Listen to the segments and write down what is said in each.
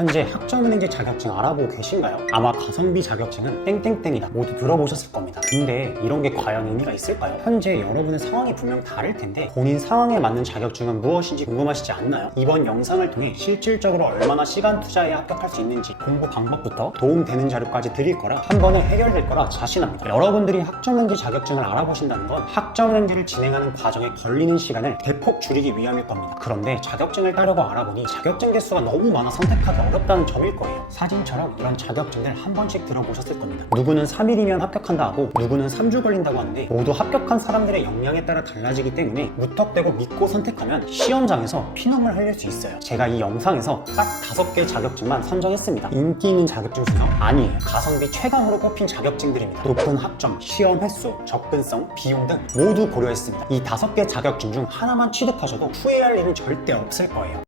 현재 학점은행제 자격증 알아보고 계신가요? 아마 가성비 자격증은 땡땡땡이다 모두 들어보셨을 겁니다. 근데 이런 게 과연 의미가 있을까요? 현재 여러분의 상황이 분명 다를 텐데 본인 상황에 맞는 자격증은 무엇인지 궁금하시지 않나요? 이번 영상을 통해 실질적으로 얼마나 시간 투자에 합격할 수 있는지 공부 방법부터 도움되는 자료까지 드릴 거라 한 번에 해결될 거라 자신합니다. 여러분들이 학점은행제 자격증을 알아보신다는 건 학점은행제를 진행하는 과정에 걸리는 시간을 대폭 줄이기 위함일 겁니다. 그런데 자격증을 따려고 알아보니 자격증 개수가 너무 많아 선택하기 어렵다는 점일 거예요. 사진처럼 이런 자격증들 한 번씩 들어보셨을 겁니다. 누구는 3일이면 합격한다 하고 누구는 3주 걸린다고 하는데 모두 합격한 사람들의 역량에 따라 달라지기 때문에 무턱대고 믿고 선택하면 시험장에서 피눈물 흘릴 수 있어요. 제가 이 영상에서 딱 다섯 개 자격증만 선정했습니다. 인기 있는 자격증 수정 아니에요. 가성비 최강으로 꼽힌 자격증들입니다. 높은 학점, 시험 횟수, 접근성, 비용 등 모두 고려했습니다. 이 다섯 개 자격증 중 하나만 취득하셔도 후회할 일은 절대 없을 거예요.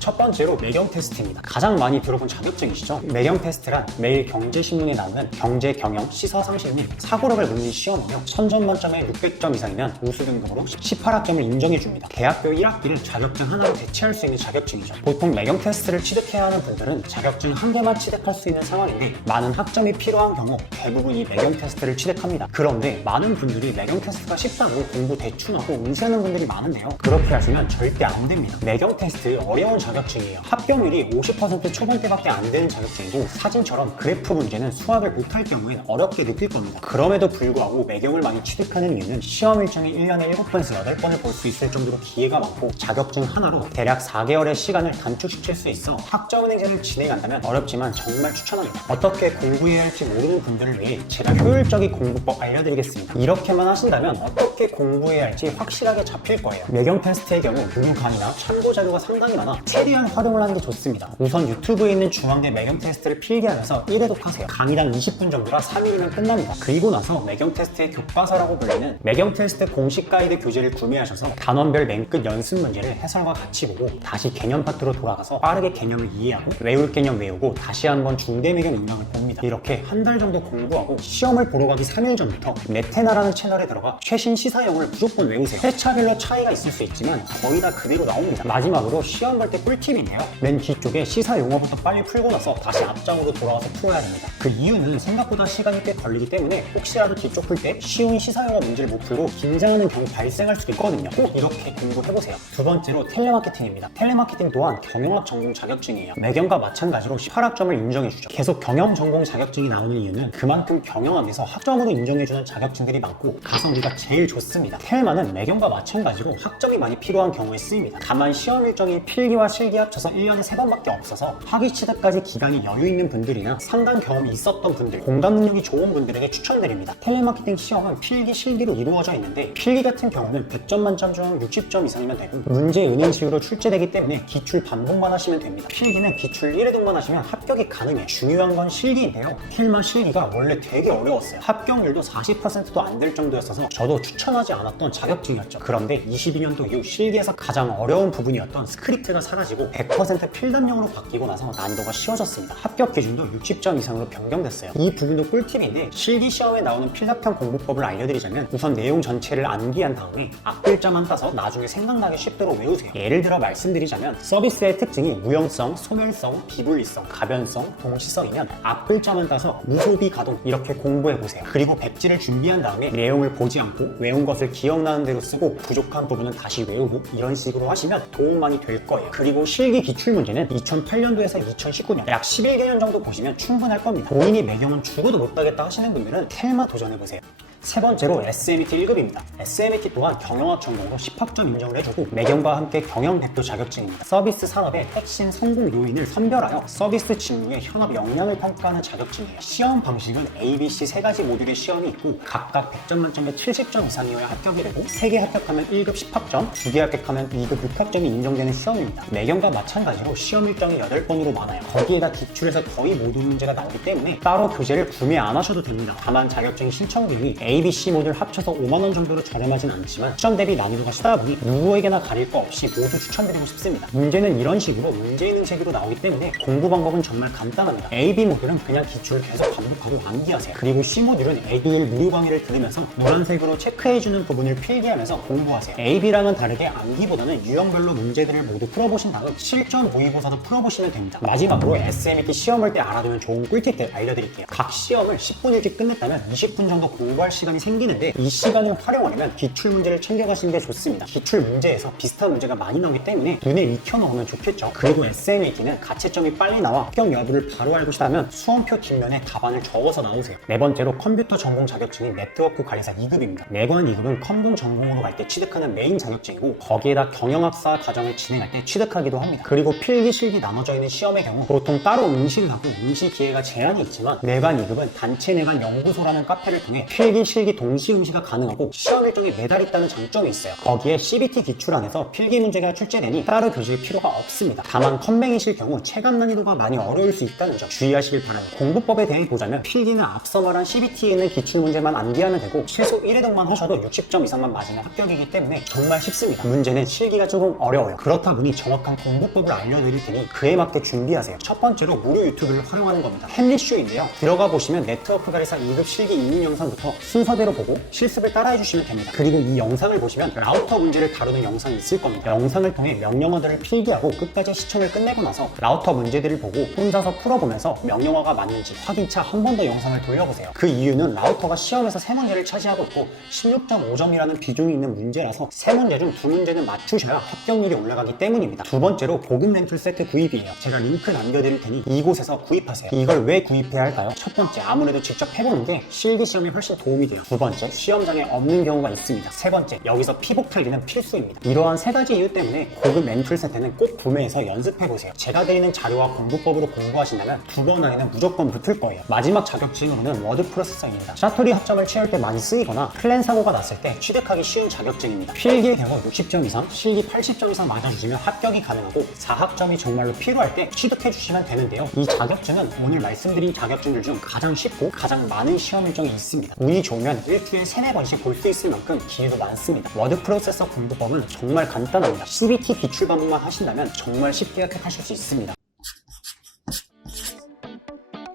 첫 번째로 매경 테스트입니다. 가장 많이 들어본 자격증이시죠? 매경 테스트란 매일 경제신문에 나오는 경제, 경영, 시사, 상식 및 사고력을 묻는 시험이며 1000점 만점에 600점 이상이면 우수 등급으로 18학점을 인정해줍니다. 대학교 1학기를 자격증 하나로 대체할 수 있는 자격증이죠. 보통 매경 테스트를 취득해야 하는 분들은 자격증 한 개만 취득할 수 있는 상황인데 많은 학점이 필요한 경우 대부분 이 매경 테스트를 취득합니다. 그런데 많은 분들이 매경 테스트가 쉽다고 공부 대충 하고 응시하는 분들이 많은데요. 그렇게 하시면 절대 안 됩니다. 매경 테스트 어려운 자 격증이에요. 합격률이 50% 초반대밖에 안 되는 자격증이고 사진처럼 그래프 문제는 수학을 못할 경우에 어렵게 느낄 겁니다. 그럼에도 불구하고 매경을 많이 취득하는 이유는 시험 일정이 1년에 7번에서 8번을 볼 수 있을 정도로 기회가 많고 자격증 하나로 대략 4개월의 시간을 단축시킬 수 있어 학점 은행제를 진행한다면 어렵지만 정말 추천합니다. 어떻게 공부해야 할지 모르는 분들을 위해 제가 효율적인 공부법 알려드리겠습니다. 이렇게만 하신다면 어떻게 공부해야 할지 확실하게 잡힐 거예요. 매경 테스트의 경우 무료 강의나 참고 자료가 상당히 많아 최대한 활용을 하는 게 좋습니다. 우선 유튜브에 있는 중앙대 매경 테스트를 필기하면서 1회 독하세요. 강의당 20분 정도라 3일이면 끝납니다. 그리고 나서 매경 테스트의 교과서라고 불리는 매경 테스트 공식 가이드 교재를 구매하셔서 단원별 맨 끝 연습 문제를 해설과 같이 보고 다시 개념 파트로 돌아가서 빠르게 개념을 이해하고 외울 개념 외우고 다시 한번 중대 매경 인강을 봅니다. 이렇게 한 달 정도 공부하고 시험을 보러 가기 3일 전부터 네테나라는 채널에 들어가 최신 시사용어를 무조건 외우세요. 회차별로 차이가 있을 수 있지만 거의 다 그대로 나옵니다. 마지막으로 시험 볼때 꿀팁인데요. 맨 뒤쪽에 시사 용어부터 빨리 풀고 나서 다시 앞장으로 돌아와서 풀어야 됩니다. 그 이유는 생각보다 시간이 꽤 걸리기 때문에 혹시라도 뒤쪽 풀 때 쉬운 시사 용어 문제를 못 풀고 긴장하는 경우 발생할 수도 있거든요. 꼭 이렇게 공부해보세요. 두 번째로 텔레마케팅입니다. 텔레마케팅 또한 경영학 전공 자격증이에요. 매경과 마찬가지로 18학점을 인정해주죠. 계속 경영 전공 자격증이 나오는 이유는 그만큼 경영학에서 학점으로 인정해주는 자격증들이 많고 가성비가 제일 좋습니다. 텔마는 매경과 마찬가지로 학점이 많이 필요한 경우에 쓰입니다. 다만 시험 일정이 필기와 실기 합쳐서 1년에 3번밖에 없어서 학위 취득까지 기간이 여유 있는 분들이나 상당 경험이 있었던 분들, 공감 능력이 좋은 분들에게 추천드립니다. 텔레마케팅 시험은 필기, 실기로 이루어져 있는데 필기 같은 경우는 100점 만점 중 60점 이상이면 되고 문제 은행식으로 출제되기 때문에 기출 반복만 하시면 됩니다. 필기는 기출 1회독만 하시면 합격이 가능해요. 중요한 건 실기인데요. 텔마 실기가 원래 되게 어려웠어요. 합격률도 40%도 안 될 정도였어서 저도 추천하지 않았던 자격증이었죠. 그런데 22년도 이후 실기에서 가장 어려운 부분이었던 스크립트가 사라지 고 100% 필담형으로 바뀌고 나서 난이도가 쉬워졌습니다. 합격 기준도 60점 이상으로 변경됐어요. 이 부분도 꿀팁인데 실기 시험에 나오는 필답형 공부법을 알려드리자면 우선 내용 전체를 암기한 다음에 앞글자만 따서 나중에 생각나게 쉽도록 외우세요. 예를 들어 말씀드리자면 서비스의 특징이 무형성, 소멸성, 비분리성, 가변성, 동시성이면 앞글자만 따서 무소비 가동 이렇게 공부해보세요. 그리고 백지를 준비한 다음에 내용을 보지 않고 외운 것을 기억나는 대로 쓰고 부족한 부분은 다시 외우고 이런 식으로 하시면 도움 많이 될 거예요. 그리고 실기 기출 문제는 2008년도에서 2019년 약 11개년 정도 보시면 충분할 겁니다. 본인이 매경은 죽어도 못 따겠다 하시는 분들은 텔마 도전해보세요. 세 번째로 SMET 1급입니다. SMET 또한 경영학 전공으로 10학점 인정을 해주고 매경과 함께 경영 대표 자격증입니다. 서비스 산업의 핵심 성공 요인을 선별하여 서비스 직무의 현업 역량을 평가하는 자격증이에요. 시험 방식은 A, B, C 세 가지 모듈의 시험이 있고 각각 100점 만점에 70점 이상이어야 합격이 되고 3개 합격하면 1급 10학점, 2개 합격하면 2급 6학점이 인정되는 시험입니다. 매경과 마찬가지로 시험 일정이 8번으로 많아요. 거기에다 기출에서 거의 모든 문제가 나오기 때문에 따로 교재를 구매 안 하셔도 됩니다. 다만 자격증 신청 비용이 A, B, C 모듈 합쳐서 5만원 정도로 저렴하진 않지만 시험 대비 난이도가 쉽다 보니 누구에게나 가릴 거 없이 모두 추천드리고 싶습니다. 문제는 이런 식으로 문제 있는 식으로 나오기 때문에 공부 방법은 정말 간단합니다. A, B 모듈은 그냥 기출을 계속 반복하고 암기하세요. 그리고 C 모듈은 에듀윌 무료 강의를 들으면서 노란색으로 체크해주는 부분을 필기하면서 공부하세요. A, B랑은 다르게 암기보다는 유형별로 문제들을 모두 풀어보신 다음 실전 모의고사도 풀어보시면 됩니다. 마지막으로 SMT 시험 볼때 알아두면 좋은 꿀팁들 알려드릴게요. 각 시험을 10분 일찍 끝냈다면 20분 정도 공부할 시간이 생기는데 이 시간을 활용하려면 기출 문제를 챙겨가시는 게 좋습니다. 기출 문제에서 비슷한 문제가 많이 나오기 때문에 눈에 익혀놓으면 좋겠죠. 그리고 SMAT는 가채점이 빨리 나와 합격 여부를 바로 알고 싶다면 수험표 뒷면에 답안을 적어서 나오세요. 네 번째로 컴퓨터 전공 자격증인 네트워크 관리사 2급입니다. 내관 2급은 컴공 전공으로 갈 때 취득하는 메인 자격증이고 거기에다 경영학사 과정을 진행할 때 취득하기도 합니다. 그리고 필기 실기 나눠져 있는 시험의 경우 보통 따로 응시를 하고 응시 기회가 제한이 있지만 내관 2급은 단체 내관 연구소라는 카페를 통해 필기 실기 동시 응시가 가능하고 시험 일정에 매달 있다는 장점이 있어요. 거기에 CBT 기출안에서 필기 문제가 출제되니 따로 교실 필요가 없습니다. 다만 컴뱅이실 경우 체감 난이도가 많이 어려울 수 있다는 점 주의하시길 바랍니다. 공부법에 대해 보자면 필기는 앞서 말한 CBT에 있는 기출 문제만 암기하면 되고 최소 1회등만 하셔도 60점 이상만 맞으면 합격이기 때문에 정말 쉽습니다. 문제는 실기가 조금 어려워요. 그렇다 보니 정확한 공부법을 알려드릴 테니 그에 맞게 준비하세요. 첫 번째로 무료 유튜브를 활용하는 겁니다. 햄리쇼인데요. 들어가 보시면 네트워크 가리사 2급 실기 입문 영상부터 순서대로 보고 실습을 따라해 주시면 됩니다. 그리고 이 영상을 보시면 라우터 문제를 다루는 영상이 있을 겁니다. 영상을 통해 명령어들을 필기하고 끝까지 시청을 끝내고 나서 라우터 문제들을 보고 혼자서 풀어보면서 명령어가 맞는지 확인차 한 번 더 영상을 돌려보세요. 그 이유는 라우터가 시험에서 세 문제를 차지하고 있고 16.5점이라는 비중이 있는 문제라서 세 문제 중두 문제는 맞추셔야 합격률이 올라가기 때문입니다. 두 번째로 고급 렌툴 세트 구입이에요. 제가 링크 남겨드릴 테니 이곳에서 구입하세요. 이걸 왜 구입해야 할까요? 첫 번째, 아무래도 직접 해보는 게 실기 시험에 훨씬 도움이 돼요. 두 번째, 시험장에 없는 경우가 있습니다. 세 번째, 여기서 피복 탈기는 필수입니다. 이러한 세 가지 이유 때문에 고급 렌툴 세트는 꼭 구매해서 연습해보세요. 제가 드리는 자료와 공부법으로 공부하신다면 두 번 안에는 무조건 붙을 거예요. 마지막 자격증으로는 워드 프로세서입니다. 샤토리 합점을 취할 때 많이 쓰이거나 플랜 사고가 났을 때 취득하기 쉬운 자격증입니다. 필기의 경우 60점 이상, 실기 80점 이상 맞아주시면 합격이 가능하고 4학점이 정말로 필요할 때 취득해주시면 되는데요. 이 자격증은 오늘 말씀드린 자격증들 중 가장 쉽고 가장 많은 시험 일정이 있습니다. 운이 좋 으면 일주일에 3, 4번씩 볼 수 있을 만큼 기회도 많습니다. 워드 프로세서 공부법은 정말 간단합니다. CBT 기출 반복만 하신다면 정말 쉽게 합격하실 수 있습니다.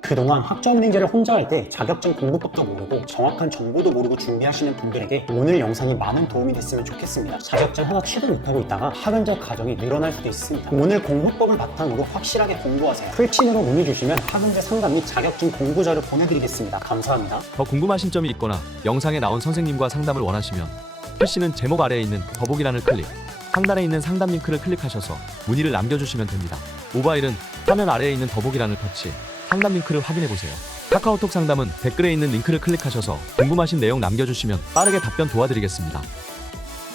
그동안 학점 문제를 혼자 할 때 자격증 공부법도 모르고 정확한 정보도 모르고 준비하시는 분들에게 오늘 영상이 많은 도움이 됐으면 좋겠습니다. 자격증 하나 취득 못하고 있다가 학은적 과정이 늘어날 수도 있습니다. 오늘 공부법을 바탕으로 확실하게 공부하세요. 풀친으로 문의 주시면 학은제 상담 및 자격증 공부 자료 보내드리겠습니다. 감사합니다. 더 궁금하신 점이 있거나 영상에 나온 선생님과 상담을 원하시면 PC는 제목 아래에 있는 더보기란을 클릭 상단에 있는 상담 링크를 클릭하셔서 문의를 남겨주시면 됩니다. 모바일은 화면 아래에 있는 더보기란을 터치 상담 링크를 확인해보세요. 카카오톡 상담은 댓글에 있는 링크를 클릭하셔서 궁금하신 내용 남겨주시면 빠르게 답변 도와드리겠습니다.